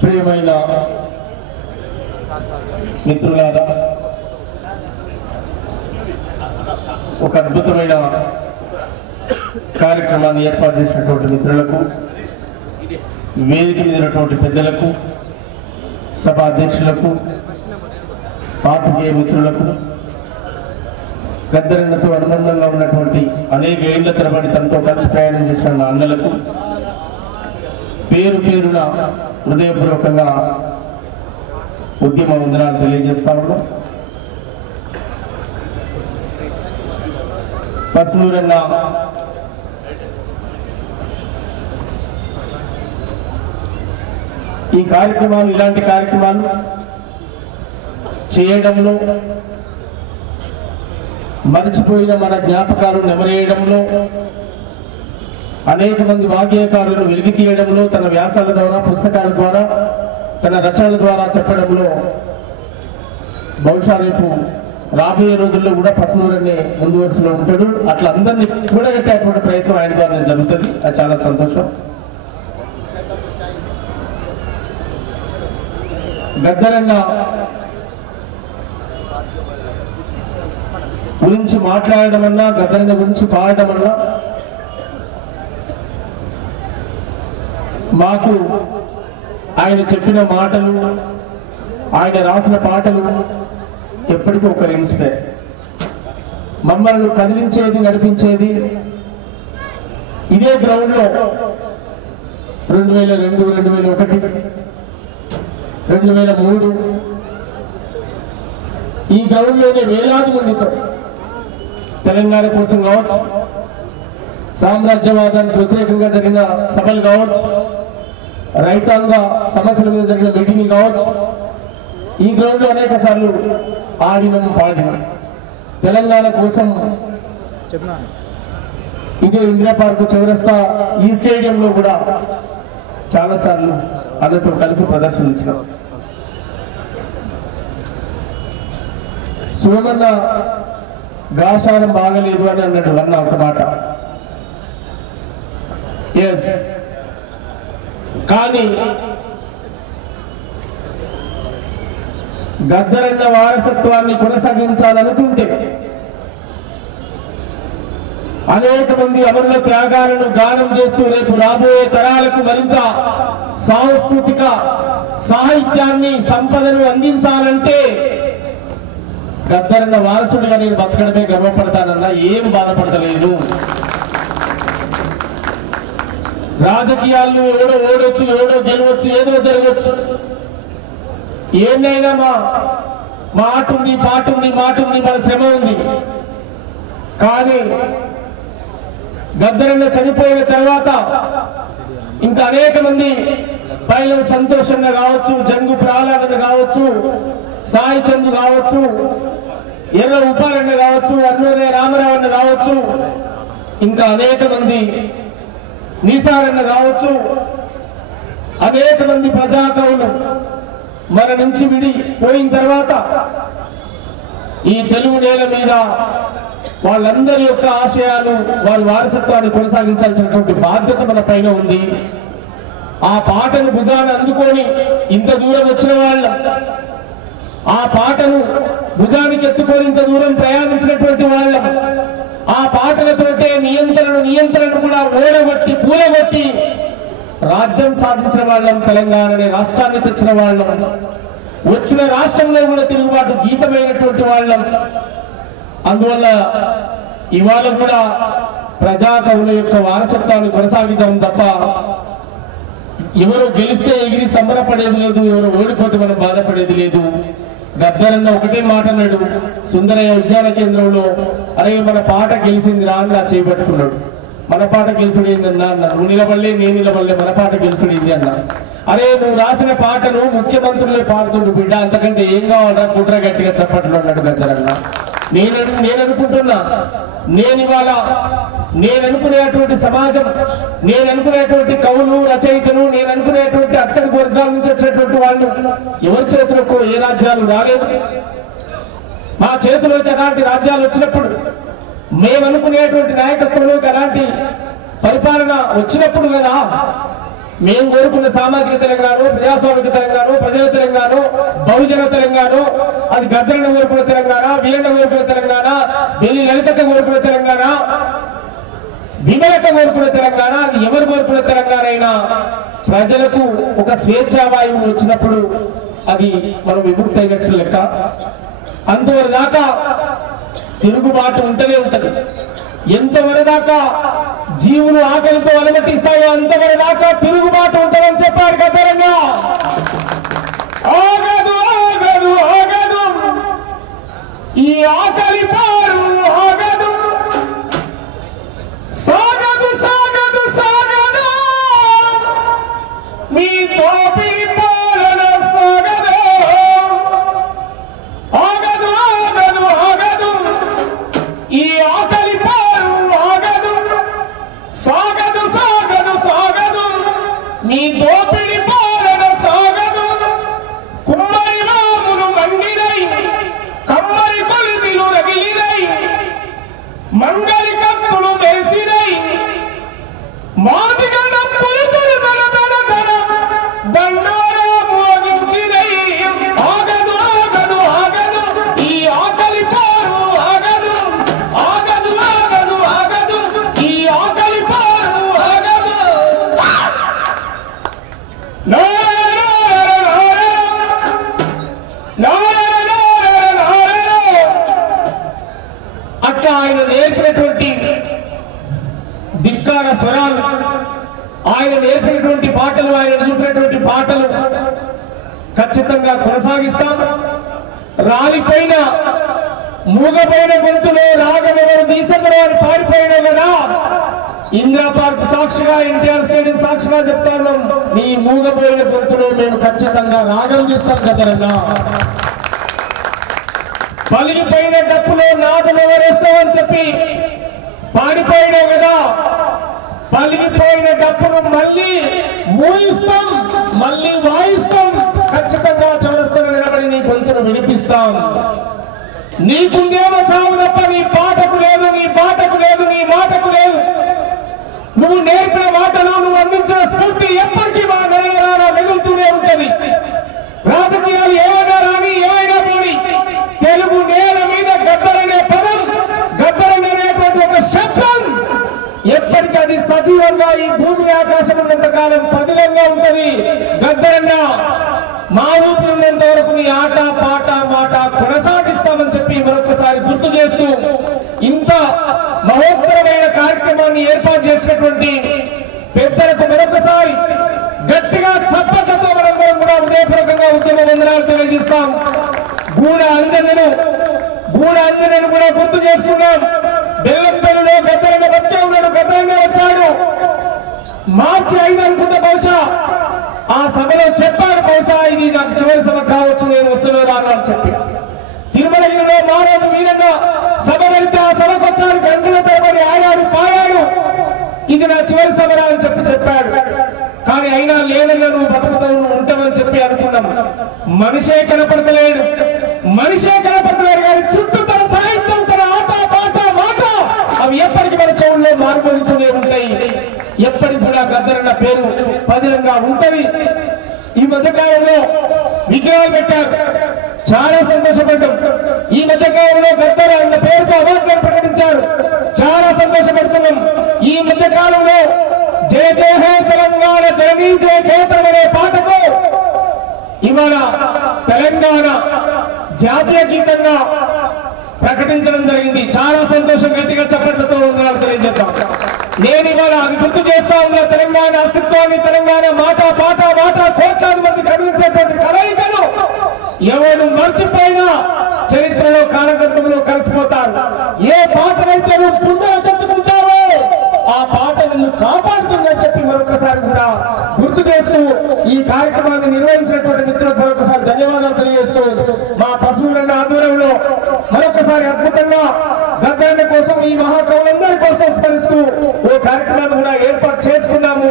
ప్రియమైన మిత్రులారా, ఒక అద్భుతమైన కార్యక్రమాన్ని ఏర్పాటు చేసినటువంటి మిత్రులకు, వేదిక మీద ఉన్నటువంటి పెద్దలకు, సభ అధ్యక్షులకు, పాత్రికేయ మిత్రులకు, గద్దరన్నతో అనుబంధంగా ఉన్నటువంటి అనేక ఏళ్ల తరబడి తనతో కలిసి ప్రయాణం చేసిన అన్నలకు పేరు పేరున హృదయపూర్వకంగా ఉద్యమ వందనాలు తెలియజేస్తా ఉన్నాం. పసునూరన్న ఈ కార్యక్రమాలు, ఇలాంటి కార్యక్రమాలు చేయడంలో, మరిచిపోయిన మన జ్ఞాపకాలు నెమరేయడంలో, అనేక మంది వాగ్గేయకారులను వెలికి తీయడంలో, తన వ్యాసాల ద్వారా, పుస్తకాల ద్వారా, తన రచనల ద్వారా చెప్పడంలో బహుశా రేపు రాబోయే రోజుల్లో కూడా పసునూరన్నే ముందు వరుసలో ఉంటాడు. అట్లా అందరినీ కూడగట్టేటువంటి ప్రయత్నం ఆయన ద్వారా జరుగుతుంది. అది చాలా సంతోషం. గద్దరన్న గురించి మాట్లాడడం అన్నా, గద్దరన్న గురించి పాడడం అన్నా మాకు ఆయన చెప్పిన మాటలు, ఆయన రాసిన పాటలు ఎప్పటికీ ఒక ఇన్స్పైర్. మమ్మల్ని కదిలించేది, నడిపించేది ఇదే గ్రౌండ్లో 2002, 2001, 2003 ఈ గ్రౌండ్లోనే వేలాది మందితో తెలంగాణ కోసం కావచ్చు, సామ్రాజ్యవాదానికి వ్యతిరేకంగా జరిగిన సభలు కావచ్చు, రైతాంగ సమస్యల మీద జరిగిన మీటింగ్లు కావచ్చు, ఈ గ్రౌండ్లో అనేక సార్లు ఆడినం, పాడినం. తెలంగాణ కోసం ఇదే ఇందిరా పార్క్, చౌరస్తా, ఈ స్టేడియంలో కూడా చాలాసార్లు అన్నతో కలిసి ప్రదర్శనలు ఇచ్చినాం. సోమన్న గాశాలం బాగలేదు అని అన్నాడు అన్న ఒక మాట. ఎస్, కానీ గద్దరన్న వారసత్వాన్ని కొనసాగించాలనుకుంటే అనేక మంది అమరుల త్యాగాలను గానం చేస్తూ రేపు రాబోయే తరాలకు మరింత సాంస్కృతిక సాహిత్యాన్ని, సంపదను అందించాలంటే గద్దరన్న వారసుడిగా నేను బతకడమే గర్వపడతానన్నా, ఏం బాధపడతలేదు. రాజకీయాల్లో ఎవడో ఓడొచ్చు, ఎవడో గెలవచ్చు, ఏదో జరగచ్చు. ఏమైనా మాట ఉంది, పాట ఉంది, మన శ్రమ ఉంది. కానీ గద్దరన్న చనిపోయిన తర్వాత ఇంకా అనేక మంది పైన సంతోషంగా కావచ్చు, జంగు ప్రహ్లాదన కావచ్చు, సాయి చందు కావచ్చు, ఎర్ర ఉపాలన్న కావచ్చు, అన్నోదయ రామరావన్న కావచ్చు, ఇంకా అనేక మంది నిసారన్న కావచ్చు, అనేక మంది ప్రజాకవులు మన నుంచి విడిపోయిన తర్వాత ఈ తెలుగు నేల మీద వాళ్ళందరి యొక్క ఆశయాలు, వారి వారసత్వాన్ని కొనసాగించాల్సినటువంటి బాధ్యత మన పైన ఉంది. ఆ పాటను భుజాన్ని అందుకొని ఇంత దూరం వచ్చిన వాళ్ళం, ఆ పాటను భుజానికి ఎత్తుకొని ఇంత దూరం ప్రయాణించినటువంటి వాళ్ళం, ఆ పాటలతోటే నియంత్రణను కూడా ఓడగొట్టి, పూలగొట్టి రాజ్యం సాధించిన వాళ్ళం, తెలంగాణ అనే రాష్ట్రాన్ని తెచ్చిన వాళ్ళం, వచ్చిన రాష్ట్రంలో కూడా తిరుగుబాటు గీతమైనటువంటి వాళ్ళం. అందువల్ల ఇవాళ కూడా ప్రజాకవుల యొక్క వారసత్వాన్ని కొనసాగిద్దాం తప్ప ఎవరు గెలిస్తే ఎగిరి సంబరపడేది లేదు, ఎవరు ఓడిపోతే మనం బాధపడేది లేదు. గద్దరన్న ఒకటే మాట అన్నాడు సుందరయ్య విజ్ఞాన కేంద్రంలో, అరే మన పాట గెలిచిందిరా అని నా చేయబట్టుకున్నాడు. మన పాట గెలుసుడేందన్నా అన్న, నువ్వు నిలబడలే, నేను నిలబడలే, మన పాట గెలుసుడేంది అన్న. అరే నువ్వు రాసిన పాటను ముఖ్యమంత్రులే పాడుతుండు బిడ్డ, అంతకంటే ఏం కావాలన్నా కుట్ర గట్టిగా చెప్పట్లు అన్నాడు గద్దరన్న. నేను అనుకుంటున్నా, నేను అనుకునేటువంటి సమాజం, నేను అనుకునేటువంటి కవులు, రచయితలు, నేను అనుకునేటువంటి అట్టడి వర్గాల నుంచి వచ్చేటువంటి వాళ్ళు ఎవరి చేతులకు ఏ రాజ్యాలు రాలేదు. మా చేతిలోకి అలాంటి రాజ్యాలు వచ్చినప్పుడు, మేమనుకునేటువంటి నాయకత్వంలోకి అలాంటి పరిపాలన వచ్చినప్పుడు కదా మేము కోరుకున్న సామాజిక తెలంగాణ, ప్రజాస్వామిక తెలంగాణ, ప్రజల తెలంగాణ, బహుజన తెలంగాణ, అది గద్దరన్న కోరుకున్న తెలంగాణ, వీరన్న కోరుకున్న తెలంగాణ, బెల్లి లలితక్క కోరుకున్న తెలంగాణ, విమలక్క కోరుకున్న తెలంగాణ, అది ఎవరు కోరుకున్న తెలంగాణ అయినా ప్రజలకు ఒక స్వేచ్ఛావాయువు వచ్చినప్పుడు అది మనం విముక్తి అయినట్టు లెక్క. అంతవరకు దాకా తిరుగుబాటు ఉంటూనే ఉంటది. ఎంతవరకు దాకా జీవులు ఆకలితో అలమటిస్తాయో అంతవరకు దాకా తిరుగుబాటు ఉంటుందని చెప్పాడు గద్దరన్న. ఆగదు ఆగదు ఆగదు ఈ ఆకలి పారు ఆగదు, సాగదు సాగదు సాగదు మీ తోపిడి పాలన సాగదు. ఆగదు ఆగదు ఆగదు ఈ ఆకలి పారు ఆగదు, సాగదు సాగదు సాగదు మీ తోపిడి పాలన సాగదు. కుమ్మరి రాములు మండినై, కమ్మరి కొలిమిలు రగిలినై, మంగళి కత్తులు మెరిసినై, మాదిగ డప్పులు దడ దడ దడ దండోరా మోగించినై. ఆగదు ఆగదు ఆగదు ఈ ఆకలి పారు ఆగదు, ఆగదు ఆగదు ఆగదు ఈ ఆకలి పారు ఆగదు. అట్లా ఆయన నేర్పినటువంటి ధిక్కార స్వరాలు, ఆయన నేర్పినటువంటి పాటలు, ఆయన చూపినటువంటి పాటలు ఖచ్చితంగా కొనసాగిస్తాం. రాలిపోయిన మూగపోయిన గొంతులో రాగమెవరు దీసంలో అని పాడిపోయినా కదా, ఇందిరా పార్క్ సాక్షిగా, ఎన్టీఆర్ స్టేడియం సాక్షిగా చెప్తాను, నీ మూగపోయిన గొంతులో మేము ఖచ్చితంగా రాగం తీస్తాం కదరన్నా. పలిగిపోయిన డప్పులో నాదం ఎవరేస్తామని చెప్పి పాడిపోయినావు కదా, పలిగిపోయిన డప్పును మళ్ళీ మూయిస్తాం, మళ్ళీ వాయిస్తాం, ఖచ్చితంగా చౌరస్తాను నిలబడి నీ గొంతును వినిపిస్తాం. నీకుందేమో చావు తప్ప నీ పాటకు లేదు, నీ పాటకు లేదు, నీ మాటకు లేదు. నువ్వు నేర్పిన మాటలు, నువ్వు అందించిన స్ఫూర్తి ఎప్పటికీ మా నరనరాన మిగులుతూనే ఉంటది. రాజకీయాలు ఏమైనా రాని, ఏమైనా పోని, తెలుగు నేల మీద గద్దరనే పదం, గద్దరనేటువంటి ఒక శబ్దం ఎప్పటికీ అది సజీవంగా ఈ భూమి ఆకాశం ఉన్నంత కాలం పదిలంగా ఉంటది. గద్దరన్న మా ఊపిరి ఉన్నంత వరకు నీ ఆట పాట మాట కొనసాగిస్తామని చెప్పి మరొకసారి గుర్తు చేస్తూ, ఇంత మహోత్తరమైన కార్యక్రమాన్ని ఏర్పాటు చేసినటువంటి పెద్దలకు మరొకసారి గట్టిగా చప్పట్లతో మనందరం కూడా హృదయపూర్వకంగా ఉద్యమ వందనాలు తెలియజేస్తాం. గూడ అంజనను కూడా గుర్తు చేసుకున్నాం. బెల్లంపల్లిలో గద్దరన్న బతికే ఉన్నాడు, గద్దరన్న వచ్చాడు. మార్చి 5 అనుకుంటే బహుశా ఆ సభలో చెప్పాడు, బహుశా ఇది నాకు చివరి సభ కావచ్చు, నేను వస్తున్నాను అని చెప్పి. తిరుమలగిరిలో మహారాజు వీరంగా సభ పెడితే ఆ సభకు వచ్చాడు, గంటల తరబడి ఆడాడు పాడాడు, ఇది నా చివరి సభ అని చెప్పాడు. కానీ అయినా లేదన్నా నువ్వు బతుకుతావు, నువ్వు ఉంటావని చెప్పి అనుకున్నాం. మనిషే కనపడతలేడు కానీ చుట్టూ తన సాహిత్యం, తన ఆట పాట మాట అవి ఎప్పటికీ మన చెవుల్లో మారుమోగుతూనే ఉంటాయి. ఎప్పటికి కూడా గద్దరన్న పేరు పదిలంగా ఉంటది. ఈ మధ్యకాలంలో విగ్రహాలు పెట్టారు, చాలా సంతోషపడ్డాం. ఈ మధ్యకాలంలో గద్దర అన్న పేరుతో అవార్డులను ప్రకటించారు, చాలా సంతోషపడుతున్నాం. ఈ మధ్యకాలంలో జయ జయ హే తెలంగాణ జననీ జయ కేంద్రం అనే పాటకు ఇవాళ తెలంగాణ జాతీయ గీతంగా ప్రకటించడం జరిగింది. చాలా సంతోషం, గట్టిగా చప్పట్లతో వందనాలు తెలియజేద్దాం. నేను ఇవాళ అది గుర్తు చేస్తా ఉన్నా, తెలంగాణ అస్తిత్వాన్ని, తెలంగాణ మాట పాట కోట్లాది మంది కదిలించేటువంటి కలయికను ఎవరు మర్చిపోయినా చరిత్రలో కాలగర్భంలో కలిసిపోతారు. ఏ పాటనైతే నువ్వు పుణ్యాలు కట్టుకుంటావో ఆ పాట నిన్ను కాపాడుతుందని చెప్పి మరొకసారి కూడా గుర్తు చేస్తూ ఈ కార్యక్రమాన్ని నిర్వహించినటువంటి మిత్రులకు మరొకసారి ధన్యవాదాలు తెలియజేస్తూ, మా పశువులన్న ఆధ్వర్యంలో మరొకసారి అద్భుతంగా గద్దరన్న కోసం, ఈ మహాకవులందరి కోసం స్మరిస్తూ ఓ కార్యక్రమాన్ని కూడా ఏర్పాటు చేసుకున్నాము.